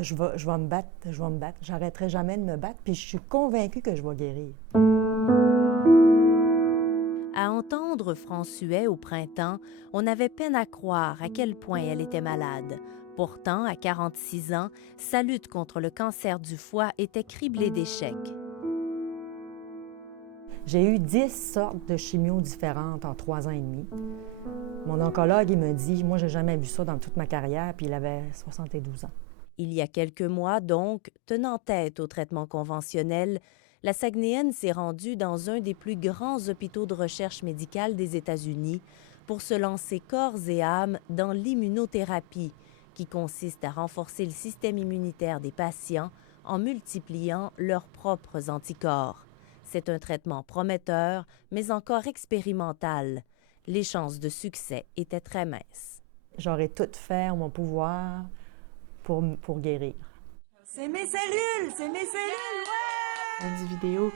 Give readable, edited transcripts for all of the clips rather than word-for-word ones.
Je vais me battre, je vais me battre. J'arrêterai jamais de me battre, puis je suis convaincue que je vais guérir. À entendre François au printemps, on avait peine à croire à quel point elle était malade. Pourtant, à 46 ans, sa lutte contre le cancer du foie était criblée d'échecs. J'ai eu 10 sortes de chimio différentes en 3 ans et demi. Mon oncologue, il me dit, moi, j'ai jamais vu ça dans toute ma carrière, puis il avait 72 ans. Il y a quelques mois, donc, tenant tête au traitement conventionnel, la Saguenayenne s'est rendue dans un des plus grands hôpitaux de recherche médicale des États-Unis pour se lancer corps et âme dans l'immunothérapie, qui consiste à renforcer le système immunitaire des patients en multipliant leurs propres anticorps. C'est un traitement prometteur, mais encore expérimental. Les chances de succès étaient très minces. J'aurais tout fait en mon pouvoir pour guérir. C'est mes cellules! C'est mes cellules! Ouais! Du vidéo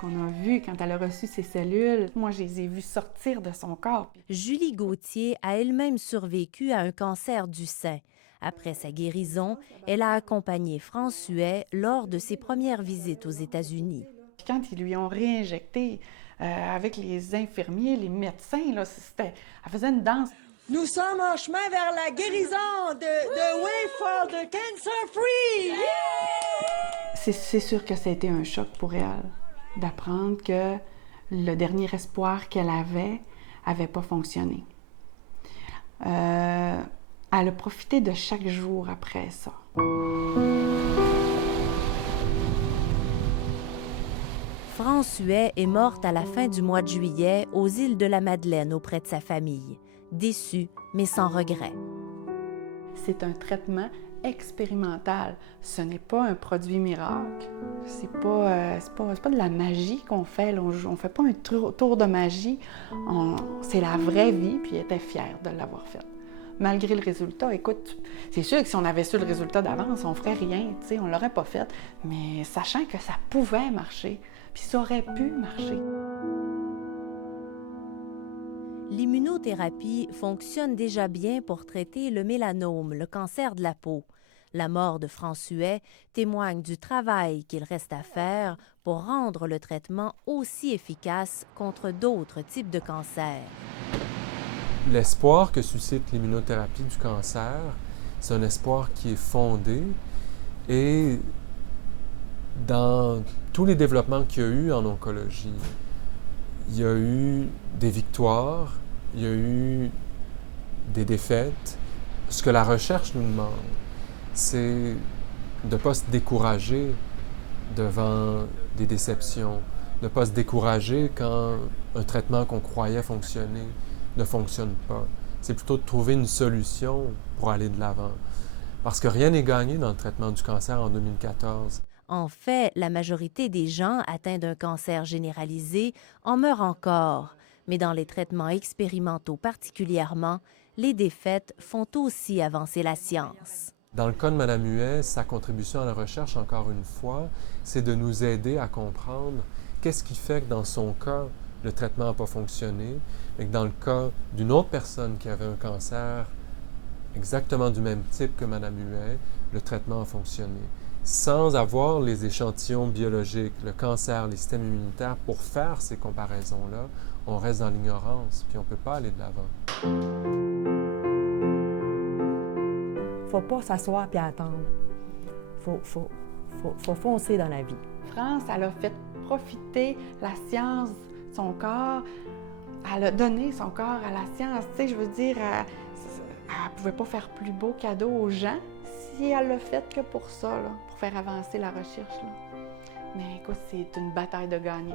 qu'on a vu quand elle a reçu ses cellules, moi, je les ai vues sortir de son corps. Julie Gauthier a elle-même survécu à un cancer du sein. Après sa guérison, elle a accompagné François lors de ses premières visites aux États-Unis. Quand ils lui ont réinjecté avec les infirmiers, les médecins, là, elle faisait une danse. Nous sommes en chemin vers la guérison de Way for the Cancer Free! C'est sûr que ça a été un choc pour elle d'apprendre que le dernier espoir qu'elle avait pas fonctionné. Elle a profité de chaque jour après ça. François est morte à la fin du mois de juillet aux îles de la Madeleine auprès de sa famille. Déçue, mais sans regret. C'est un traitement expérimental. Ce n'est pas un produit miracle. C'est pas de la magie qu'on fait. Là. On fait pas un tour de magie. C'est la vraie vie, puis elle était fière de l'avoir faite. Malgré le résultat, écoute, c'est sûr que si on avait su le résultat d'avance, on ferait rien, tu sais, on l'aurait pas fait. Mais sachant que ça pouvait marcher, puis ça aurait pu marcher. L'immunothérapie fonctionne déjà bien pour traiter le mélanome, le cancer de la peau. La mort de François témoigne du travail qu'il reste à faire pour rendre le traitement aussi efficace contre d'autres types de cancers. L'espoir que suscite l'immunothérapie du cancer, c'est un espoir qui est fondé et dans tous les développements qu'il y a eu en oncologie, il y a eu des victoires, il y a eu des défaites. Ce que la recherche nous demande, c'est de ne pas se décourager devant des déceptions, de ne pas se décourager quand un traitement qu'on croyait fonctionner ne fonctionne pas. C'est plutôt de trouver une solution pour aller de l'avant. Parce que rien n'est gagné dans le traitement du cancer en 2014. En fait, la majorité des gens atteints d'un cancer généralisé en meurent encore, mais dans les traitements expérimentaux particulièrement, les défaites font aussi avancer la science. Dans le cas de Mme Huet, sa contribution à la recherche, encore une fois, c'est de nous aider à comprendre qu'est-ce qui fait que dans son cas, le traitement n'a pas fonctionné, mais que dans le cas d'une autre personne qui avait un cancer exactement du même type que Mme Huet, le traitement a fonctionné. Sans avoir les échantillons biologiques, le cancer, les systèmes immunitaires, pour faire ces comparaisons-là, on reste dans l'ignorance, puis on ne peut pas aller de l'avant. Faut pas s'asseoir puis attendre. Faut foncer dans la vie. France, elle a fait profiter la science, son corps. Elle a donné son corps à la science. Tu sais, je veux dire, elle ne pouvait pas faire plus beau cadeau aux gens si elle l'a fait que pour ça, là, pour faire avancer la recherche. Là. Mais écoute, c'est une bataille de gagner.